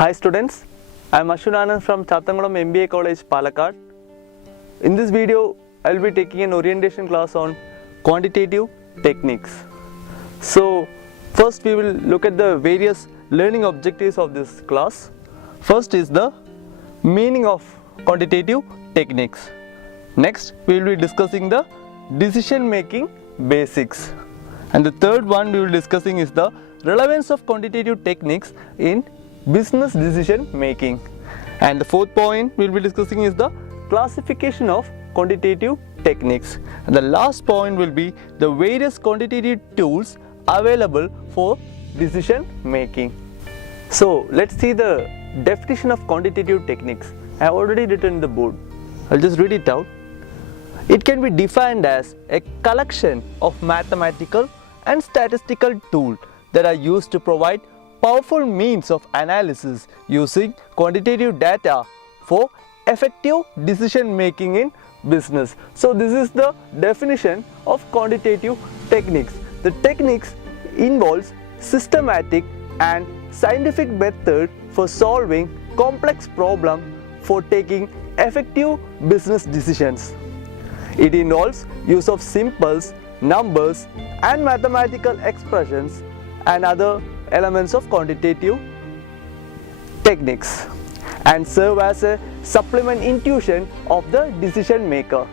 Hi students, I am Ashwin from Chattangulam MBA College, Palakkad. In this video, I will be taking an orientation class on quantitative techniques. So, first we will look at the various learning objectives of this class. First is the meaning of quantitative techniques. Next, we will be discussing the decision making basics. And the third one we will be discussing is the relevance of quantitative techniques in business decision making. And the fourth point we will be discussing is the classification of quantitative techniques. And the last point will be the various quantitative tools available for decision making. So let's see the definition of quantitative techniques. I have already written the board. I'll just read it out. It can be defined as a collection of mathematical and statistical tools that are used to provide powerful means of analysis using quantitative data for effective decision making in business. So this is the definition of quantitative techniques. The techniques involves systematic and scientific method for solving complex problems for taking effective business decisions. It involves use of symbols, numbers and mathematical expressions and other elements of quantitative techniques and serve as a supplement intuition of the decision maker.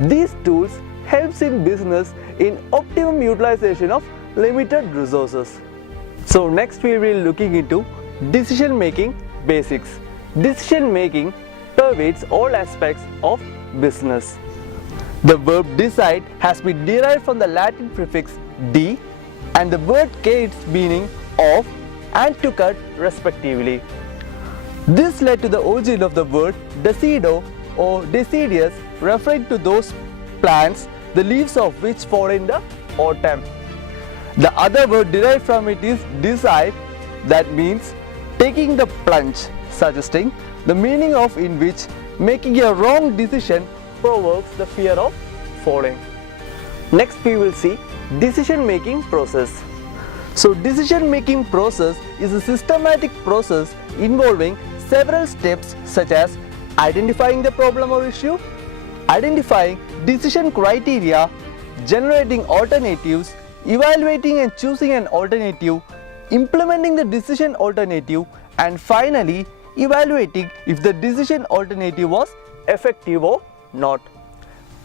These tools helps in business in optimum utilization of limited resources. So next we will be looking into decision making basics. Decision making pervades all aspects of business. The verb decide has been derived from the Latin prefix de and the word k its meaning of and to cut respectively. This led to the origin of the word decido or deciduous, referring to those plants the leaves of which fall in the autumn. The other word derived from it is decide, that means taking the plunge, suggesting the meaning of in which making a wrong decision provokes the fear of falling. Next we will see decision making process. So decision making process is a systematic process involving several steps such as identifying the problem or issue, identifying decision criteria, generating alternatives, evaluating and choosing an alternative, implementing the decision alternative, and finally evaluating if the decision alternative was effective or not.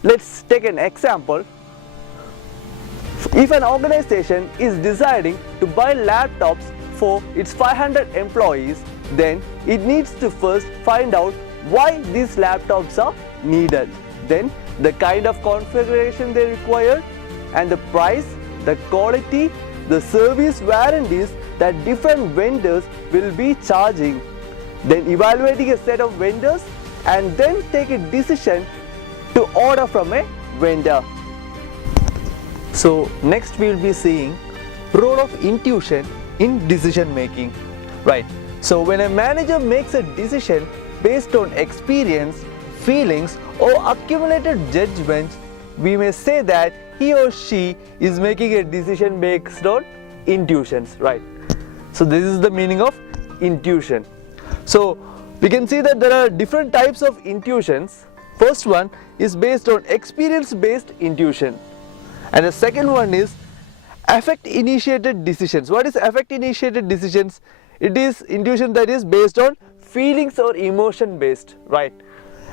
Let's take an example. If an organization is deciding to buy laptops for its 500 employees, then it needs to first find out why these laptops are needed, then the kind of configuration they require, and the price, the quality, the service warranties that different vendors will be charging, then evaluating a set of vendors and then take a decision to order from a vendor. So next we will be seeing role of intuition in decision making. Right. So when a manager makes a decision based on experience, feelings or accumulated judgments, we may say that he or she is making a decision based on intuitions. Right. So this is the meaning of intuition. So we can see that there are different types of intuitions. First one is based on experience based intuition. And the second one is affect initiated decisions. What is affect initiated decisions? It is intuition that is based on feelings or emotion based, right?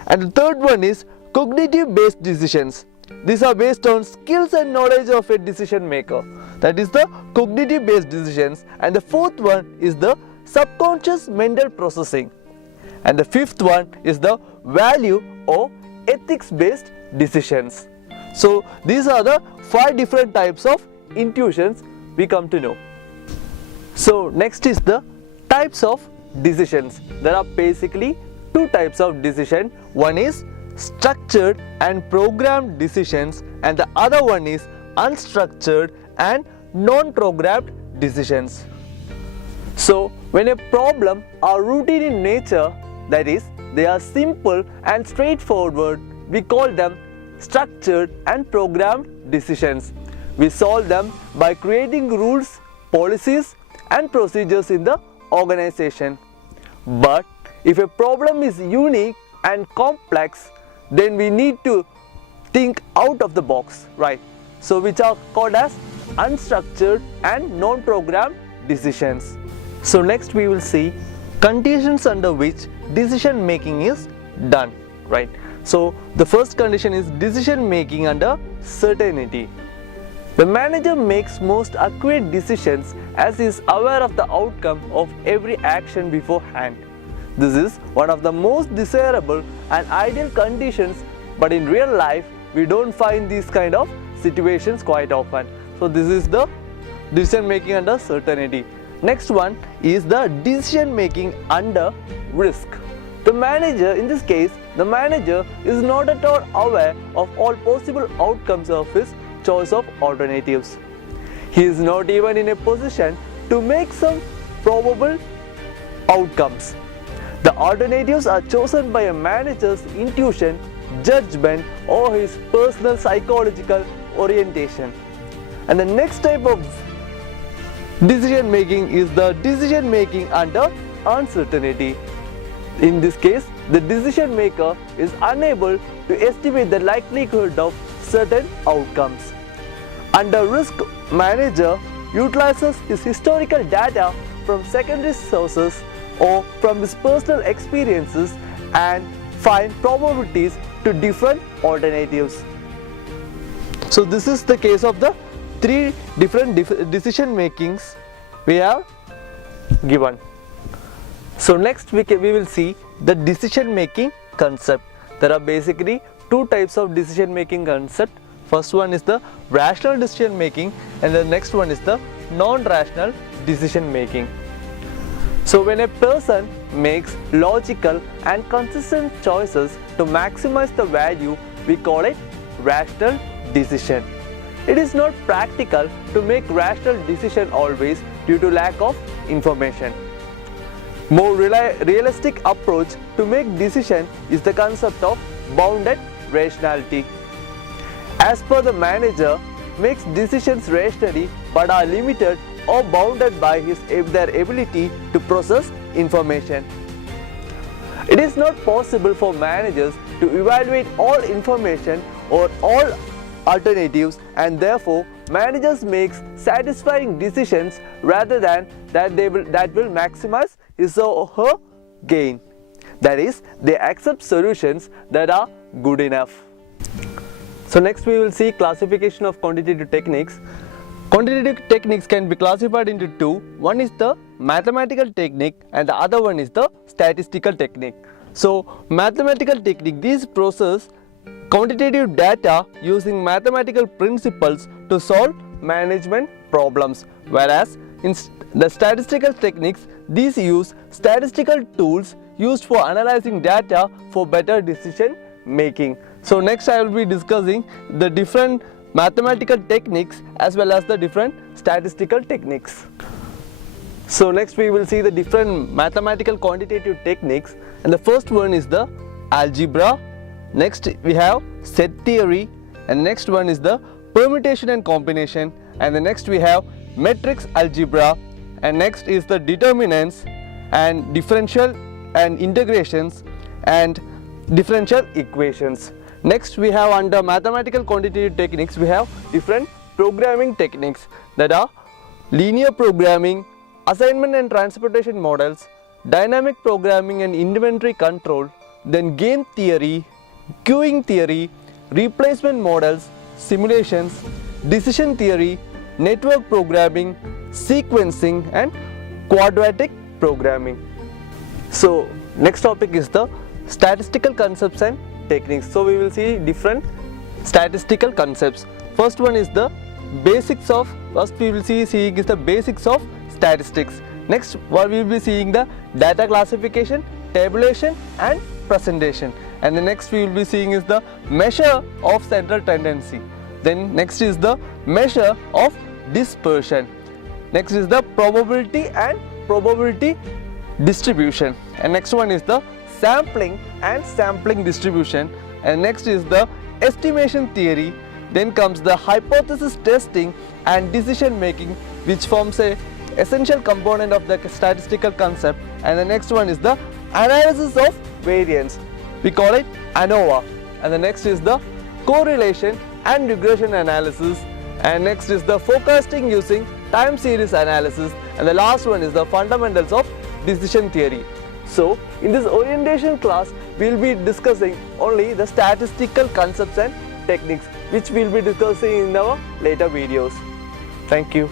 And the third one is cognitive based decisions. These are based on skills and knowledge of a decision maker. That is the cognitive based decisions. And the fourth one is the subconscious mental processing. And the fifth one is the value or ethics based decisions. So these are the 5 different types of intuitions we come to know. So next is the types of decisions. There are basically 2 types of decision. One is structured and programmed decisions and the other one is unstructured and non-programmed decisions. So when a problem are routine in nature, that is they are simple and straightforward, we call them structured and programmed decisions. We solve them by creating rules, policies and procedures in the organization. But if a problem is unique and complex, then we need to think out of the box, right? So which are called as unstructured and non-programmed decisions. So next we will see conditions under which decision making is done, right? So the first condition is decision making under certainty. The manager makes most accurate decisions as he is aware of the outcome of every action beforehand. This is one of the most desirable and ideal conditions, but in real life we don't find these kind of situations quite often. So this is the decision making under certainty. Next one is the decision making under risk. The manager, in this case, the manager is not at all aware of all possible outcomes of his choice of alternatives. He is not even in a position to make some probable outcomes. The alternatives are chosen by a manager's intuition, judgment, or his personal psychological orientation. And the next type of decision making is the decision making under uncertainty. In this case, the decision maker is unable to estimate the likelihood of certain outcomes. Under risk, manager utilizes his historical data from secondary sources or from his personal experiences and find probabilities to different alternatives. So this is the case of the three different decision makings we have given. So next we will see the decision making concept. There are basically two types of decision making concept. First one is the rational decision making and the next one is the non-rational decision making. So when a person makes logical and consistent choices to maximize the value, we call it rational decision. It is not practical to make rational decision always due to lack of information. More realistic approach to make decision is the concept of bounded rationality. As per the manager, makes decisions rationally but are limited or bounded by their ability to process information. It is not possible for managers to evaluate all information or all alternatives, and therefore managers makes satisfying decisions rather than that will maximize his or her gain. That is, they accept solutions that are good enough. So next we will see classification of quantitative techniques. Quantitative techniques can be classified into two. One is the mathematical technique and the other one is the statistical technique. So mathematical technique, these process quantitative data using mathematical principles to solve management problems, whereas in the statistical techniques, these use statistical tools used for analyzing data for better decision making. So next I will be discussing the different mathematical techniques as well as the different statistical techniques. So next we will see the different mathematical quantitative techniques, and the first one is the algebra. Next we have set theory, and next one is the permutation and combination, and the next we have matrix algebra, and next is the determinants and differential and integrations and differential equations. Next we have under mathematical quantitative techniques we have different programming techniques, that are linear programming, assignment and transportation models, dynamic programming and inventory control, then game theory, queuing theory, replacement models, simulations, decision theory, network programming, sequencing and quadratic programming. So next topic is the statistical concepts and techniques. So we will see different statistical concepts. First one is the basics of, first we will seeing is the basics of statistics. Next what we will be seeing the data classification, tabulation and presentation, and the next we will be seeing is the measure of central tendency. Then next is the measure of dispersion. Next is the probability and probability distribution, and next one is the sampling and sampling distribution, and next is the estimation theory. Then comes the hypothesis testing and decision making, which forms a essential component of the statistical concept, and the next one is the analysis of variance. We call it ANOVA. And the next is the correlation and regression analysis, and next is the forecasting using time series analysis, and the last one is the fundamentals of decision theory. So in this orientation class we will be discussing only the statistical concepts and techniques, which we will be discussing in our later videos. Thank you.